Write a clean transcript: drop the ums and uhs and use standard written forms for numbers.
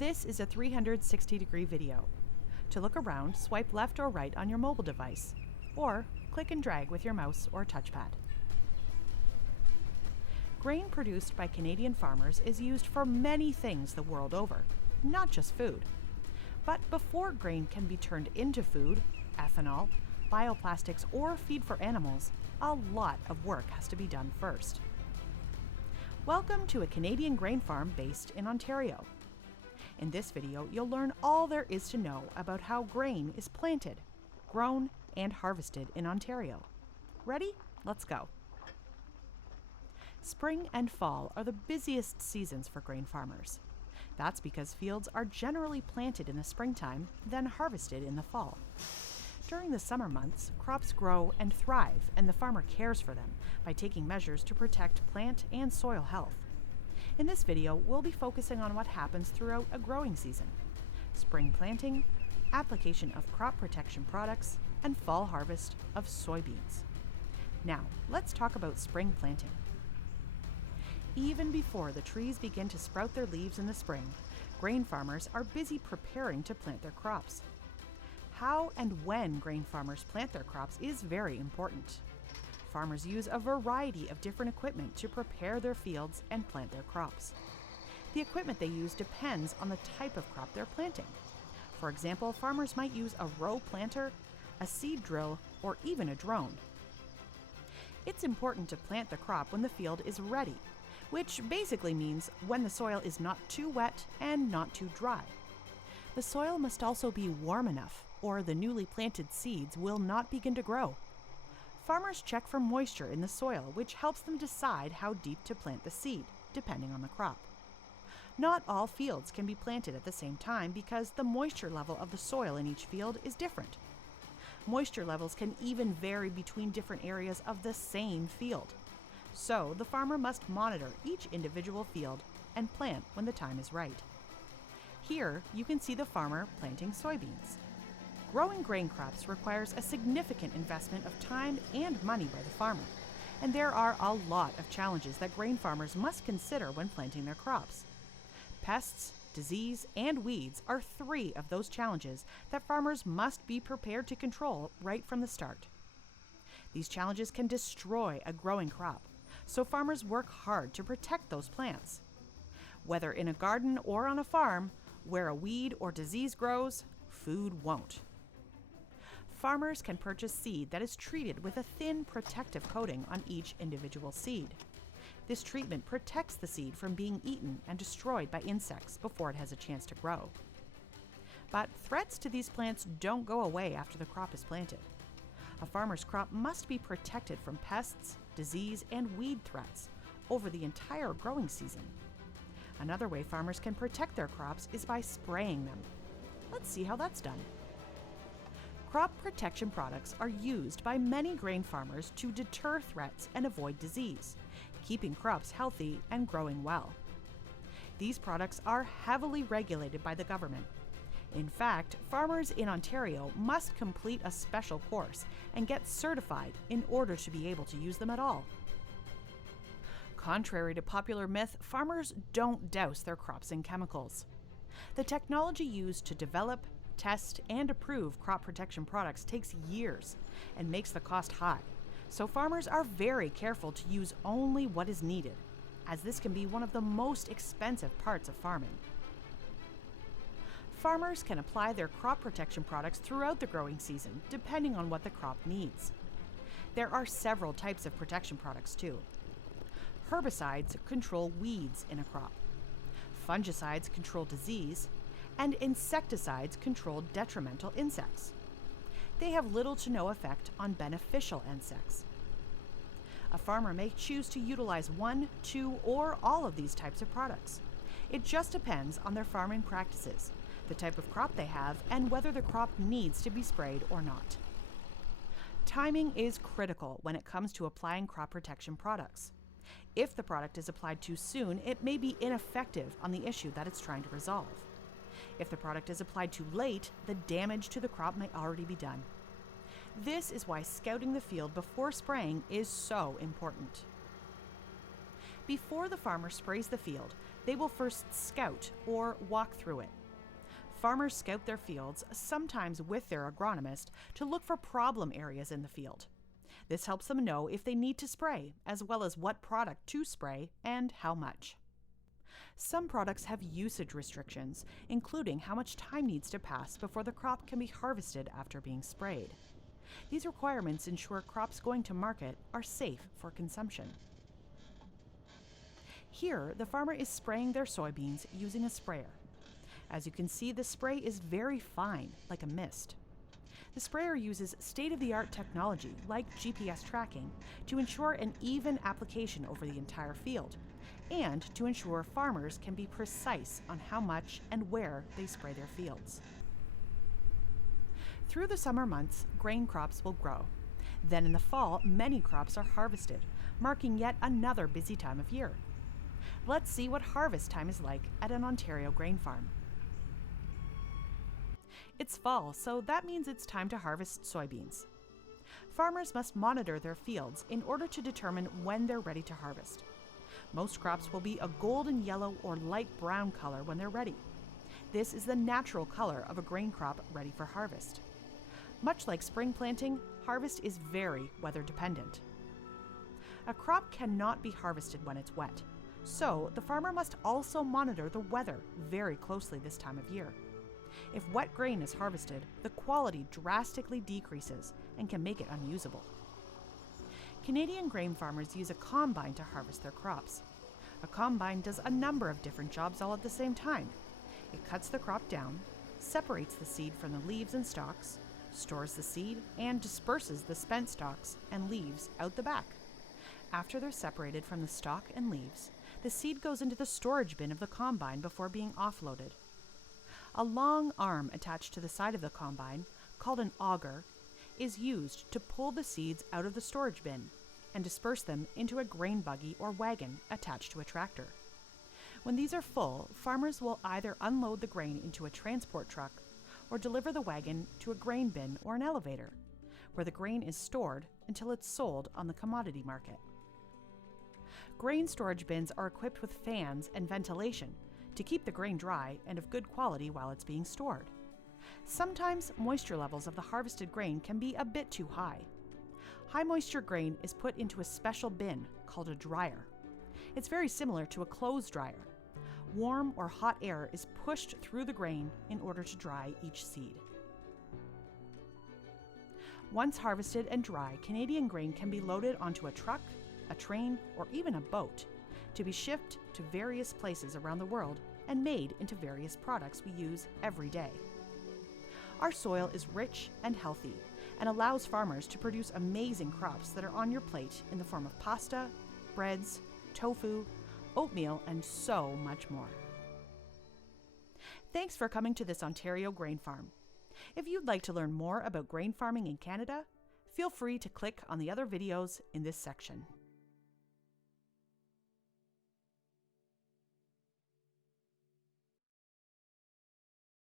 This is a 360-degree video. To look around, swipe left or right on your mobile device, or click and drag with your mouse or touchpad. Grain produced by Canadian farmers is used for many things the world over, not just food. But before grain can be turned into food, ethanol, bioplastics, or feed for animals, a lot of work has to be done first. Welcome to a Canadian grain farm based in Ontario. In this video, you'll learn all there is to know about how grain is planted, grown, and harvested in Ontario. Ready? Let's go. Spring and fall are the busiest seasons for grain farmers. That's because fields are generally planted in the springtime, then harvested in the fall. During the summer months, crops grow and thrive, and the farmer cares for them by taking measures to protect plant and soil health. In this video, we'll be focusing on what happens throughout a growing season: spring planting, application of crop protection products, and fall harvest of soybeans. Now, let's talk about spring planting. Even before the trees begin to sprout their leaves in the spring, grain farmers are busy preparing to plant their crops. How and when grain farmers plant their crops is very important. Farmers use a variety of different equipment to prepare their fields and plant their crops. The equipment they use depends on the type of crop they're planting. For example, farmers might use a row planter, a seed drill, or even a drone. It's important to plant the crop when the field is ready, which basically means when the soil is not too wet and not too dry. The soil must also be warm enough, or the newly planted seeds will not begin to grow. Farmers check for moisture in the soil, which helps them decide how deep to plant the seed, depending on the crop. Not all fields can be planted at the same time because the moisture level of the soil in each field is different. Moisture levels can even vary between different areas of the same field. So the farmer must monitor each individual field and plant when the time is right. Here, you can see the farmer planting soybeans. Growing grain crops requires a significant investment of time and money by the farmer, and there are a lot of challenges that grain farmers must consider when planting their crops. Pests, disease, and weeds are three of those challenges that farmers must be prepared to control right from the start. These challenges can destroy a growing crop, so farmers work hard to protect those plants. Whether in a garden or on a farm, where a weed or disease grows, food won't. Farmers can purchase seed that is treated with a thin protective coating on each individual seed. This treatment protects the seed from being eaten and destroyed by insects before it has a chance to grow. But threats to these plants don't go away after the crop is planted. A farmer's crop must be protected from pests, disease, and weed threats over the entire growing season. Another way farmers can protect their crops is by spraying them. Let's see how that's done. Crop protection products are used by many grain farmers to deter threats and avoid disease, keeping crops healthy and growing well. These products are heavily regulated by the government. In fact, farmers in Ontario must complete a special course and get certified in order to be able to use them at all. Contrary to popular myth, farmers don't douse their crops in chemicals. The technology used to develop, test, and approve crop protection products takes years and makes the cost high, so farmers are very careful to use only what is needed, as this can be one of the most expensive parts of farming. Farmers can apply their crop protection products throughout the growing season, depending on what the crop needs. There are several types of protection products too. Herbicides control weeds in a crop. Fungicides control disease, and insecticides control detrimental insects. They have little to no effect on beneficial insects. A farmer may choose to utilize one, two, or all of these types of products. It just depends on their farming practices, the type of crop they have, and whether the crop needs to be sprayed or not. Timing is critical when it comes to applying crop protection products. If the product is applied too soon, it may be ineffective on the issue that it's trying to resolve. If the product is applied too late, the damage to the crop may already be done. This is why scouting the field before spraying is so important. Before the farmer sprays the field, they will first scout or walk through it. Farmers scout their fields, sometimes with their agronomist, to look for problem areas in the field. This helps them know if they need to spray, as well as what product to spray and how much. Some products have usage restrictions, including how much time needs to pass before the crop can be harvested after being sprayed. These requirements ensure crops going to market are safe for consumption. Here, the farmer is spraying their soybeans using a sprayer. As you can see, the spray is very fine, like a mist. The sprayer uses state-of-the-art technology, like GPS tracking, to ensure an even application over the entire field, and to ensure farmers can be precise on how much and where they spray their fields. Through the summer months, grain crops will grow. Then in the fall, many crops are harvested, marking yet another busy time of year. Let's see what harvest time is like at an Ontario grain farm. It's fall, so that means it's time to harvest soybeans. Farmers must monitor their fields in order to determine when they're ready to harvest. Most crops will be a golden yellow or light brown color when they're ready. This is the natural color of a grain crop ready for harvest. Much like spring planting, harvest is very weather dependent. A crop cannot be harvested when it's wet, so the farmer must also monitor the weather very closely this time of year. If wet grain is harvested, the quality drastically decreases and can make it unusable. Canadian grain farmers use a combine to harvest their crops. A combine does a number of different jobs all at the same time. It cuts the crop down, separates the seed from the leaves and stalks, stores the seed, and disperses the spent stalks and leaves out the back. After they're separated from the stalk and leaves, the seed goes into the storage bin of the combine before being offloaded. A long arm attached to the side of the combine, called an auger, is used to pull the seeds out of the storage bin and disperse them into a grain buggy or wagon attached to a tractor. When these are full, farmers will either unload the grain into a transport truck or deliver the wagon to a grain bin or an elevator, where the grain is stored until it's sold on the commodity market. Grain storage bins are equipped with fans and ventilation to keep the grain dry and of good quality while it's being stored. Sometimes moisture levels of the harvested grain can be a bit too high. High moisture grain is put into a special bin called a dryer. It's very similar to a clothes dryer. Warm or hot air is pushed through the grain in order to dry each seed. Once harvested and dry, Canadian grain can be loaded onto a truck, a train, or even a boat to be shipped to various places around the world and made into various products we use every day. Our soil is rich and healthy and allows farmers to produce amazing crops that are on your plate in the form of pasta, breads, tofu, oatmeal, and so much more. Thanks for coming to this Ontario grain farm. If you'd like to learn more about grain farming in Canada, feel free to click on the other videos in this section.